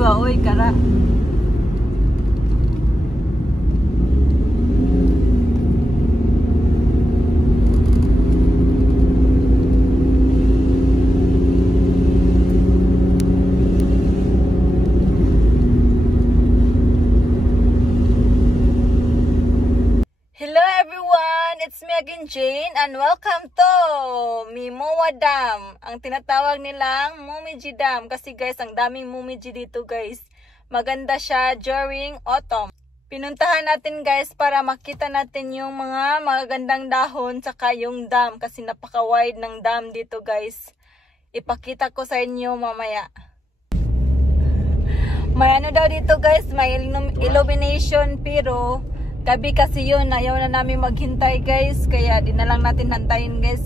ba? Uy, kara. Hello everyone! It's me again, Jane, and welcome to Mimowa Dam. Ang tinatawag nilang Momiji Dam kasi guys, ang daming Momiji dito guys. Maganda siya during autumn. Pinuntahan natin guys para makita natin yung mga magagandang dahon tsaka yung dam kasi napaka-wide ng dam dito guys. Ipakita ko sa inyo mamaya. May ano daw dito guys, may illumination pero gabi kasi yun, ayaw na namin maghintay guys, kaya di na lang natin hantayin guys.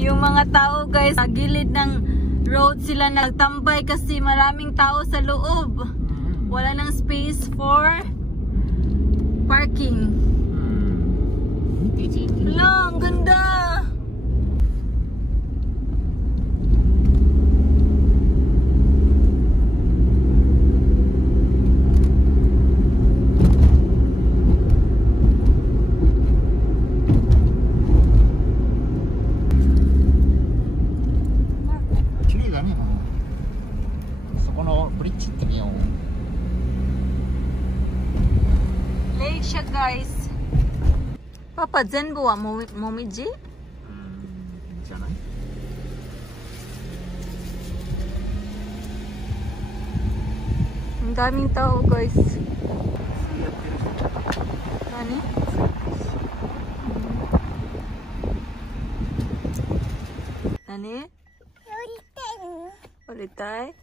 Yung mga tao guys, sa gilid ng road sila nagtambay kasi maraming tao sa loob. Wala nang space for parking. Hala, ang ganda! Late siya guys. Papa, zenbu wa momiji? Janai? Ang daming tao guys. Nani? Nani? Ulitai?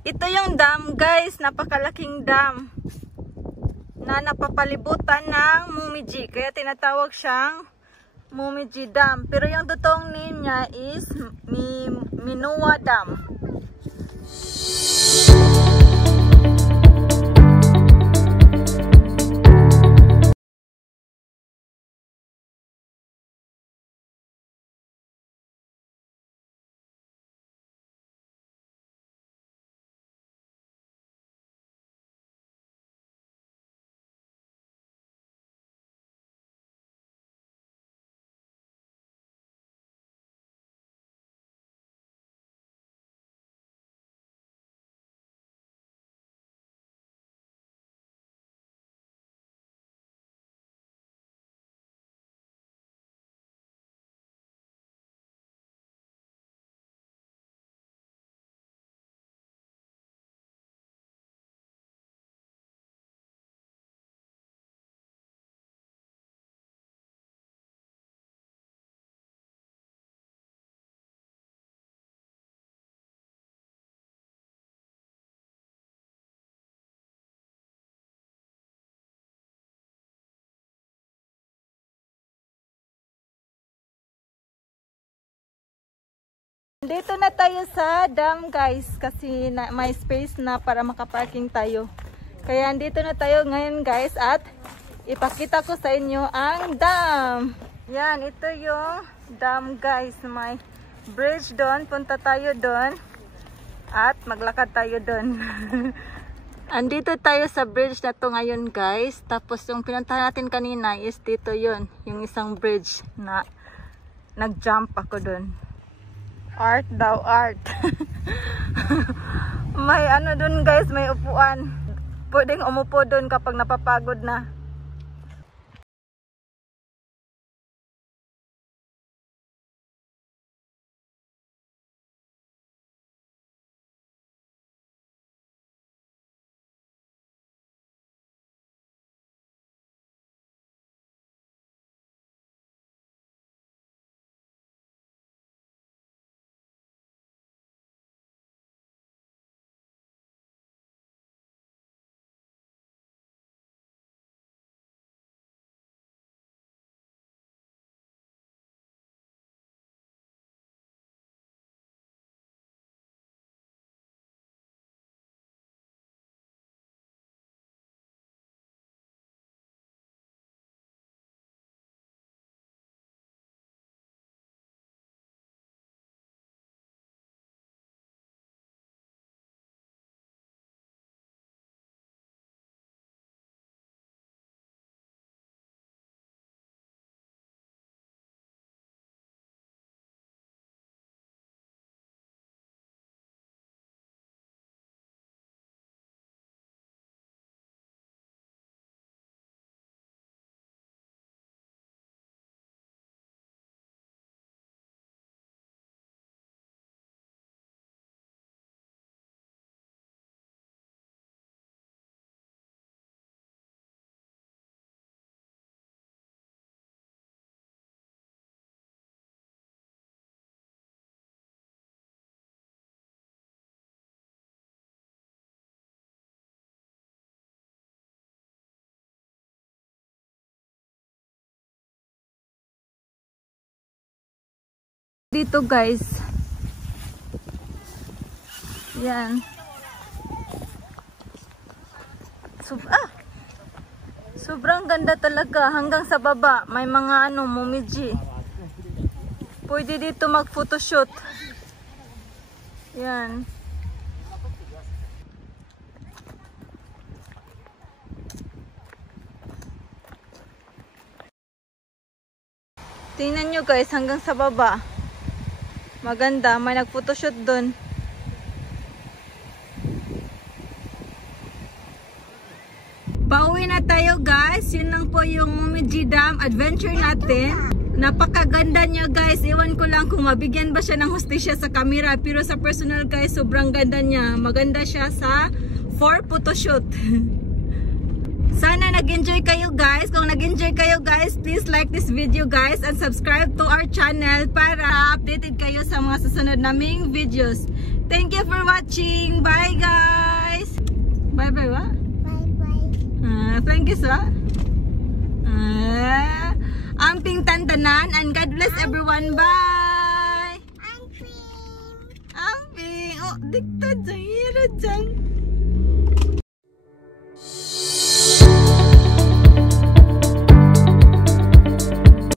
Ito yung dam guys, napakalaking dam na napapalibutan ng Momiji, kaya tinatawag siyang Momiji Dam, pero yung totoong name niya is Mimowa Dam. Dito na tayo sa dam guys kasi may space na para makaparking tayo. Kaya dito na tayo ngayon guys at ipakita ko sa inyo ang dam. Yan, ito yung dam guys. May bridge doon. Punta tayo doon at maglakad tayo doon. Andito tayo sa bridge na to ngayon guys. Tapos yung pinuntahan natin kanina is dito yun. Yung isang bridge na nag-jump ako doon. Art daw, art. May ano dun guys, may upuan. Pwedeng umupo dun kapag napapagod na. Dito guys. Yan. Sobrang ganda talaga hanggang sa baba. May mga momiji. Pwede dito mag-photoshoot. Yan. Tingnan nyo guys, hanggang sa baba. Maganda, may nag-photoshoot doon. Pauwi na tayo guys. Yun lang po yung Momiji Dam adventure natin. Napakaganda niya guys. Ewan ko lang kung mabigyan ba siya ng hustisya sa camera. Pero sa personal guys, sobrang ganda niya. Maganda siya sa for photoshoot. Sana nag-enjoy kayo guys. Kung nag-enjoy kayo guys, please like this video guys and subscribe to our channel para updated kayo sa mga susunod naming videos. Thank you for watching. Bye guys. Bye bye wa? Bye bye. Thank you sa. Amping tantanan and God bless everyone. Bye. I'm cream. Amping. Oh, dikta dyan. Hira dyan.